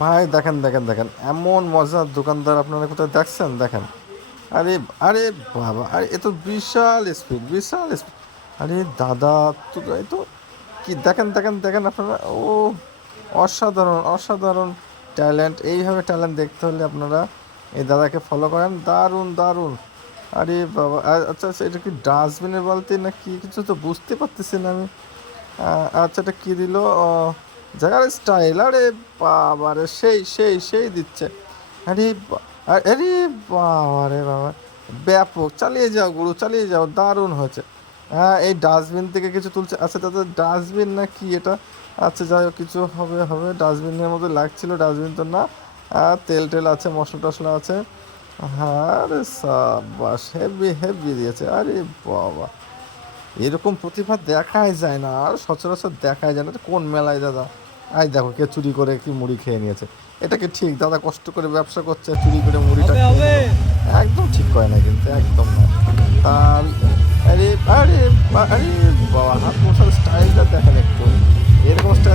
ভাই দেখেন দেখেন দেখেন, এমন মজার দোকানদার আপনারা কোথায় দেখছেন? দেখেন, আরে আরে বাবা, আরে এ তো বিশাল স্পিড, বিশাল স্পিড। আরে দাদা, তো এই তো কি দেখেন দেখেন দেখেন আপনারা, ও অসাধারণ অসাধারণ ট্যালেন্ট। এইভাবে ট্যালেন্ট দেখতে হলে আপনারা এই দাদাকে ফলো করেন, দারুণ দারুণ। আরে বাবা, আচ্ছা আচ্ছা, এটা কি ডাস্টবিনের বালতি না কি কিছু তো বুঝতে পারতেছি না আমি। আচ্ছা, এটা কী দিল? জায়গার স্টাইল, আরে বাবা রে, সেই সেই সেই দিচ্ছে। আরে আরে বাবা রে বাবা, ব্যাপক, চালিয়ে যাও গুরু, চালিয়ে যাও, দারুণ হয়েছে। হ্যাঁ, এই ডাস্টবিন থেকে কিছু তুলছে। আচ্ছা দাদা, ডাস্টবিন না কি এটা? আচ্ছা যাই হোক, কিছু হবে হবে, ডাস্টবিনের মতো লাগছিল, ডাস্টবিন তো না। তেল টেল আছে, মশলা টশলা আছে। হ্যাঁ, আরে সাবাস, হেভি হেভি দিয়েছে। আরে বাবা, এরকম প্রতিভা দেখাই যায় না, আর সচরাচর দেখাই যায় না। এটা কোন মেলায় দাদা? আই দেখো, কে চুরি করে কি মুড়ি খেয়ে নিয়েছে। এটা কি ঠিক? দাদা কষ্ট করে ব্যবসা করছে, চুরি করে মুড়িটা হবে খেয়ে হবে। নিল। একদম ঠিক করে না কিন্তু, একদম না। তার আরে আরে আরে বাবা, হাত মোছার স্টাইলটা দেখেন একটু। এরকম স্টাইল